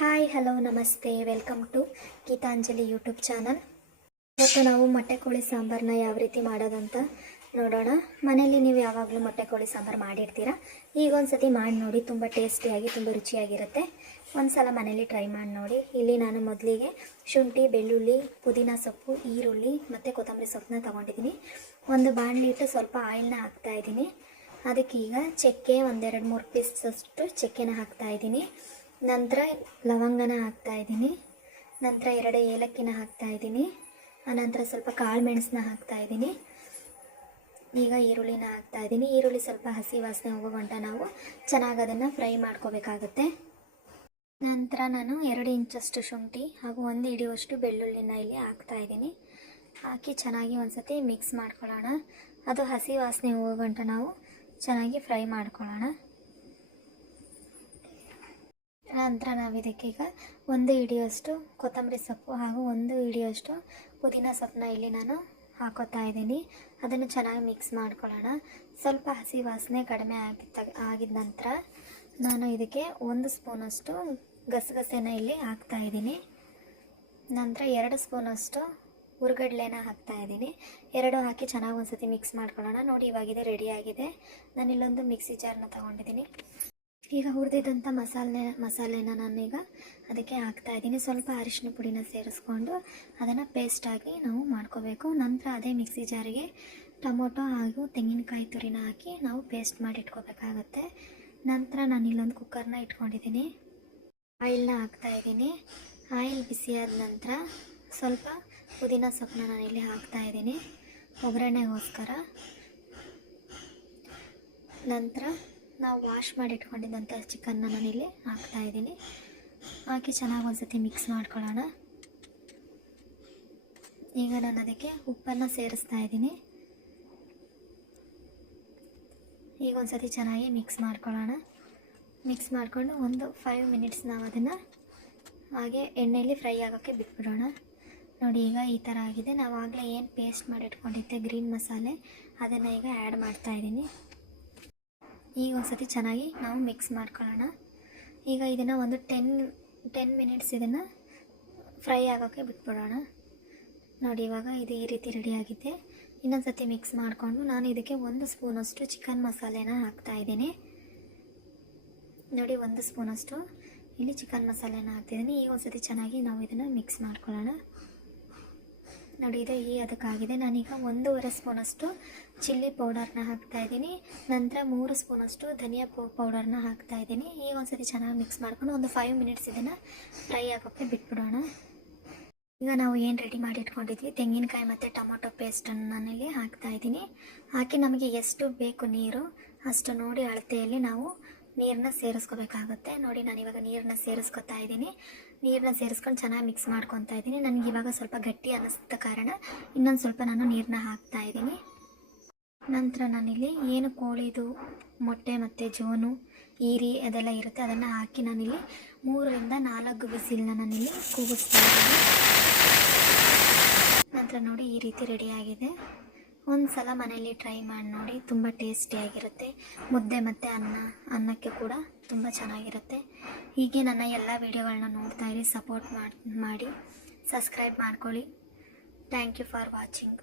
Hi hello ನಮಸ್ತೆ welcome to Geetanjali YouTube channel. ಇವತ್ತು ನಾವು ಮೊಟ್ಟೆ ಕೋಳಿ ಸಾಂಬಾರನ್ನ ಯಾವ ರೀತಿ ಮಾಡೋದಂತ ನೋಡೋಣ. ಮನೇಲಿ ನೀವು ಯಾವಾಗಲೂ ಮೊಟ್ಟೆ ಕೋಳಿ ಸಾಂಬಾರು ಮಾಡಿರ್ತೀರಾ. ಈಗ ಒಂದು ಸತಿ ಮಾಡಿ ನೋಡಿ, ತುಂಬ ಟೇಸ್ಟಿಯಾಗಿ ತುಂಬ ರುಚಿಯಾಗಿರುತ್ತೆ. ಒಂದು ಸಲ ಮನೇಲಿ ಟ್ರೈ ಮಾಡಿ ನೋಡಿ. ಇಲ್ಲಿ ನಾನು ಮೊದಲಿಗೆ ಶುಂಠಿ, ಬೆಳ್ಳುಳ್ಳಿ, ಪುದೀನ ಸೊಪ್ಪು, ಈರುಳ್ಳಿ ಮತ್ತು ಕೊತ್ತಂಬರಿ ಸೊಪ್ಪನ್ನ ತೊಗೊಂಡಿದ್ದೀನಿ. ಒಂದು ಬಾಣಲಿ ಇಟ್ಟು ಸ್ವಲ್ಪ ಆಯಿಲ್ನ ಹಾಕ್ತಾಯಿದ್ದೀನಿ. ಅದಕ್ಕೆ ಈಗ ಚಕ್ಕೆ ಒಂದೆರಡು ಮೂರು ಪೀಸಷ್ಟು ಚಕ್ಕೆನ ಹಾಕ್ತಾಯಿದ್ದೀನಿ. ನಂತರ ಲವಂಗನ ಹಾಕ್ತಾಯಿದ್ದೀನಿ. ನಂತರ 2 ಏಲಕ್ಕಿನ ಹಾಕ್ತಾಯಿದ್ದೀನಿ. ಆನಂತರ ಸ್ವಲ್ಪ ಕಾಳು ಮೆಣಸನ್ನ ಹಾಕ್ತಾಯಿದ್ದೀನಿ. ಈಗ ಈರುಳ್ಳಿನ ಹಾಕ್ತಾಯಿದ್ದೀನಿ. ಈರುಳ್ಳಿ ಸ್ವಲ್ಪ ಹಸಿ ವಾಸನೆ ಹೋಗೋ ಗಂಟ ನಾವು ಚೆನ್ನಾಗಿ ಅದನ್ನು ಫ್ರೈ ಮಾಡ್ಕೋಬೇಕಾಗುತ್ತೆ. ನಂತರ ನಾನು 2 ಇಂಚಷ್ಟು ಶುಂಠಿ ಹಾಗೂ 1 ಹಿಡಿಯುವಷ್ಟು ಬೆಳ್ಳುಳ್ಳಿನ ಇಲ್ಲಿ ಹಾಕ್ತಾಯಿದ್ದೀನಿ. ಹಾಕಿ ಚೆನ್ನಾಗಿ ಒಂದು ಸತಿ ಮಿಕ್ಸ್ ಮಾಡ್ಕೊಳ್ಳೋಣ. ಅದು ಹಸಿ ವಾಸನೆ ಹೋಗೋ ಗಂಟ ನಾವು ಚೆನ್ನಾಗಿ ಫ್ರೈ ಮಾಡ್ಕೊಳ್ಳೋಣ. ನಂತರ ನಾವು ಇದಕ್ಕೀಗ 1 ಹಿಡಿಯುವಷ್ಟು ಕೊತ್ತಂಬರಿ ಸೊಪ್ಪು ಹಾಗೂ 1 ಹಿಡಿಯುವಷ್ಟು ಪುದೀನ ಸೊಪ್ಪನ್ನ ಇಲ್ಲಿ ನಾನು ಹಾಕೋತಾ ಇದ್ದೀನಿ. ಅದನ್ನು ಚೆನ್ನಾಗಿ ಮಿಕ್ಸ್ ಮಾಡ್ಕೊಳ್ಳೋಣ. ಸ್ವಲ್ಪ ಹಸಿ ವಾಸನೆ ಕಡಿಮೆ ಆಗಿದ ನಂತರ ನಾನು ಇದಕ್ಕೆ 1 ಸ್ಪೂನಷ್ಟು ಗಸಗಸೆನ ಇಲ್ಲಿ ಹಾಕ್ತಾಯಿದ್ದೀನಿ. ನಂತರ 2 ಸ್ಪೂನಷ್ಟು ಹುರ್ಗಡ್ಲೆನ ಹಾಕ್ತಾಯಿದ್ದೀನಿ. 2 ಹಾಕಿ ಚೆನ್ನಾಗಿ ಒಂದು ಸತಿ ಮಿಕ್ಸ್ ಮಾಡ್ಕೊಳ್ಳೋಣ. ನೋಡಿ, ಇವಾಗಿದೆ ರೆಡಿಯಾಗಿದೆ. ನಾನಿಲ್ಲೊಂದು ಮಿಕ್ಸಿ ಜಾರ್ನ ತೊಗೊಂಡಿದ್ದೀನಿ. ಈಗ ಹುರಿದಿದ್ದಂಥ ಮಸಾಲೆನ ನಾನೀಗ ಅದಕ್ಕೆ ಹಾಕ್ತಾಯಿದ್ದೀನಿ. ಸ್ವಲ್ಪ ಅರಿಶಿನ ಪುಡಿನ ಸೇರಿಸ್ಕೊಂಡು ಅದನ್ನು ಪೇಸ್ಟಾಗಿ ನಾವು ಮಾಡ್ಕೋಬೇಕು. ನಂತರ ಅದೇ ಮಿಕ್ಸಿ ಜಾರಿಗೆ ಟೊಮೊಟೊ ಹಾಗೂ ತೆಂಗಿನಕಾಯಿ ತುರಿನ ಹಾಕಿ ನಾವು ಪೇಸ್ಟ್ ಮಾಡಿ ಇಟ್ಕೋಬೇಕಾಗತ್ತೆ. ನಂತರ ನಾನಿಲ್ಲೊಂದು ಕುಕ್ಕರ್ನ ಇಟ್ಕೊಂಡಿದ್ದೀನಿ. ಆಯಿಲ್ನ ಹಾಕ್ತಾಯಿದ್ದೀನಿ. ಆಯಿಲ್ ಬಿಸಿಯಾದ ನಂತರ ಸ್ವಲ್ಪ ಪುದೀನ ಸೊಪ್ಪನ್ನ ನಾನಿಲ್ಲಿ ಹಾಕ್ತಾಯಿದ್ದೀನಿ ಒಗ್ಗರಣೆಗೋಸ್ಕರ. ನಂತರ ನಾವು ವಾಶ್ ಮಾಡಿ ಇಟ್ಕೊಂಡಿದ್ದಂಥ ಚಿಕನ್ನ ನಾನಿಲ್ಲಿ ಹಾಕ್ತಾಯಿದ್ದೀನಿ. ಹಾಕಿ ಚೆನ್ನಾಗಿ ಒಂದು ಸತಿ ಮಿಕ್ಸ್ ಮಾಡ್ಕೊಳ್ಳೋಣ. ಈಗ ನಾನು ಅದಕ್ಕೆ ಉಪ್ಪನ್ನು ಸೇರಿಸ್ತಾ ಇದ್ದೀನಿ. ಈಗ ಒಂದು ಸತಿ ಚೆನ್ನಾಗಿ ಮಿಕ್ಸ್ ಮಾಡ್ಕೊಳ್ಳೋಣ. ಮಿಕ್ಸ್ ಮಾಡಿಕೊಂಡು ಒಂದು 5 ಮಿನಿಟ್ಸ್ ನಾವು ಅದನ್ನು ಹಾಗೆ ಎಣ್ಣೆಯಲ್ಲಿ ಫ್ರೈ ಆಗೋಕ್ಕೆ ಬಿಟ್ಬಿಡೋಣ. ನೋಡಿ, ಈಗ ಈ ಥರ ಆಗಿದೆ. ನಾವು ಆಗಲೇ ಏನು ಪೇಸ್ಟ್ ಮಾಡಿ ಇಟ್ಕೊಂಡಿದ್ದೆ ಗ್ರೀನ್ ಮಸಾಲೆ, ಅದನ್ನು ಈಗ ಆ್ಯಡ್ ಮಾಡ್ತಾಯಿದ್ದೀನಿ. ಈಗ ಒಂದು ಸತಿ ಚೆನ್ನಾಗಿ ನಾವು ಮಿಕ್ಸ್ ಮಾಡ್ಕೊಳ್ಳೋಣ. ಈಗ ಇದನ್ನು ಒಂದು 10 ಮಿನಿಟ್ಸ್ ಇದನ್ನು ಫ್ರೈ ಆಗೋಕ್ಕೆ ಬಿಟ್ಬಿಡೋಣ. ನೋಡಿ, ಇವಾಗ ಇದು ಈ ರೀತಿ ರೆಡಿಯಾಗಿದೆ. ಇನ್ನೊಂದು ಸತಿ ಮಿಕ್ಸ್ ಮಾಡಿಕೊಂಡು ನಾನು ಇದಕ್ಕೆ 1 ಸ್ಪೂನಷ್ಟು ಚಿಕನ್ ಮಸಾಲೆನ ಹಾಕ್ತಾಯಿದ್ದೀನಿ. ನೋಡಿ, 1 ಸ್ಪೂನಷ್ಟು ಇಲ್ಲಿ ಚಿಕನ್ ಮಸಾಲೆನ ಹಾಕ್ತಿದ್ದೀನಿ. ಈಗ ಒಂದು ಸತಿ ಚೆನ್ನಾಗಿ ನಾವು ಇದನ್ನು ಮಿಕ್ಸ್ ಮಾಡ್ಕೊಳ್ಳೋಣ. ನೋಡಿ, ಇದು ಅದಕ್ಕಾಗಿದೆ. ನಾನೀಗ 1.5 ಸ್ಪೂನಷ್ಟು ಚಿಲ್ಲಿ ಪೌಡರ್ನ ಹಾಕ್ತಾಯಿದ್ದೀನಿ. ನಂತರ 3 ಸ್ಪೂನಷ್ಟು ಧನಿಯಾ ಪೌಡರ್ನ ಹಾಕ್ತಾಯಿದ್ದೀನಿ. ಈಗ ಒಂದು ಸತಿ ಚೆನ್ನಾಗಿ ಮಿಕ್ಸ್ ಮಾಡ್ಕೊಂಡು ಒಂದು 5 ಮಿನಿಟ್ಸ್ ಇದನ್ನು ಫ್ರೈ ಆಗೋಕ್ಕೆ ಬಿಟ್ಬಿಡೋಣ. ಈಗ ನಾವು ಏನು ರೆಡಿ ಮಾಡಿ ಇಟ್ಕೊಂಡಿದ್ವಿ ತೆಂಗಿನಕಾಯಿ ಮತ್ತು ಟೊಮೊಟೊ ಪೇಸ್ಟನ್ನು ನಾನಿಲ್ಲಿ ಹಾಕ್ತಾಯಿದ್ದೀನಿ. ಹಾಕಿ ನಮಗೆ ಎಷ್ಟು ಬೇಕು ನೀರು ಅಷ್ಟು ನೋಡಿ ಅಳತೆಯಲ್ಲಿ ನಾವು ನೀರನ್ನ ಸೇರಿಸ್ಕೋಬೇಕಾಗುತ್ತೆ. ನೋಡಿ, ನಾನಿವಾಗ ನೀರನ್ನ ಸೇರಿಸ್ಕೊತಾ ಇದ್ದೀನಿ. ನೀರನ್ನ ಸೇರಿಸ್ಕೊಂಡು ಚೆನ್ನಾಗಿ ಮಿಕ್ಸ್ ಮಾಡ್ಕೊತಾ ಇದ್ದೀನಿ. ನನಗೆ ಇವಾಗ ಸ್ವಲ್ಪ ಗಟ್ಟಿ ಅನ್ನಿಸ್ದ ಕಾರಣ ಇನ್ನೊಂದು ಸ್ವಲ್ಪ ನಾನು ನೀರನ್ನ ಹಾಕ್ತಾಯಿದ್ದೀನಿ. ನಂತರ ನಾನಿಲ್ಲಿ ಏನು ಕೋಳಿದು ಮೊಟ್ಟೆ ಮತ್ತು ಜೋನು, ಈರಿ ಅದೆಲ್ಲ ಇರುತ್ತೆ, ಅದನ್ನು ಹಾಕಿ ನಾನಿಲ್ಲಿ 3 ರಿಂದ 4 ವಿಸಿಲ್ನ ನಾನಿಲ್ಲಿ ಕೂಗಿಸ್ತಾ ಇದ್ದೀನಿ. ನಂತರ ನೋಡಿ, ಈ ರೀತಿ ರೆಡಿಯಾಗಿದೆ. ಒಂದು ಸಲ ಮನೆಯಲ್ಲಿ ಟ್ರೈ ಮಾಡಿ ನೋಡಿ, ತುಂಬ ಟೇಸ್ಟಿಯಾಗಿರುತ್ತೆ. ಮುದ್ದೆ ಮತ್ತು ಅನ್ನಕ್ಕೆ ಕೂಡ ತುಂಬ ಚೆನ್ನಾಗಿರುತ್ತೆ. ಹೀಗೆ ನನ್ನ ಎಲ್ಲ ವೀಡಿಯೋಗಳನ್ನ ನೋಡ್ತಾಯಿರಿ, ಸಪೋರ್ಟ್ ಮಾಡಿ, ಸಬ್ಸ್ಕ್ರೈಬ್ ಮಾಡ್ಕೊಳ್ಳಿ. Thank you for watching.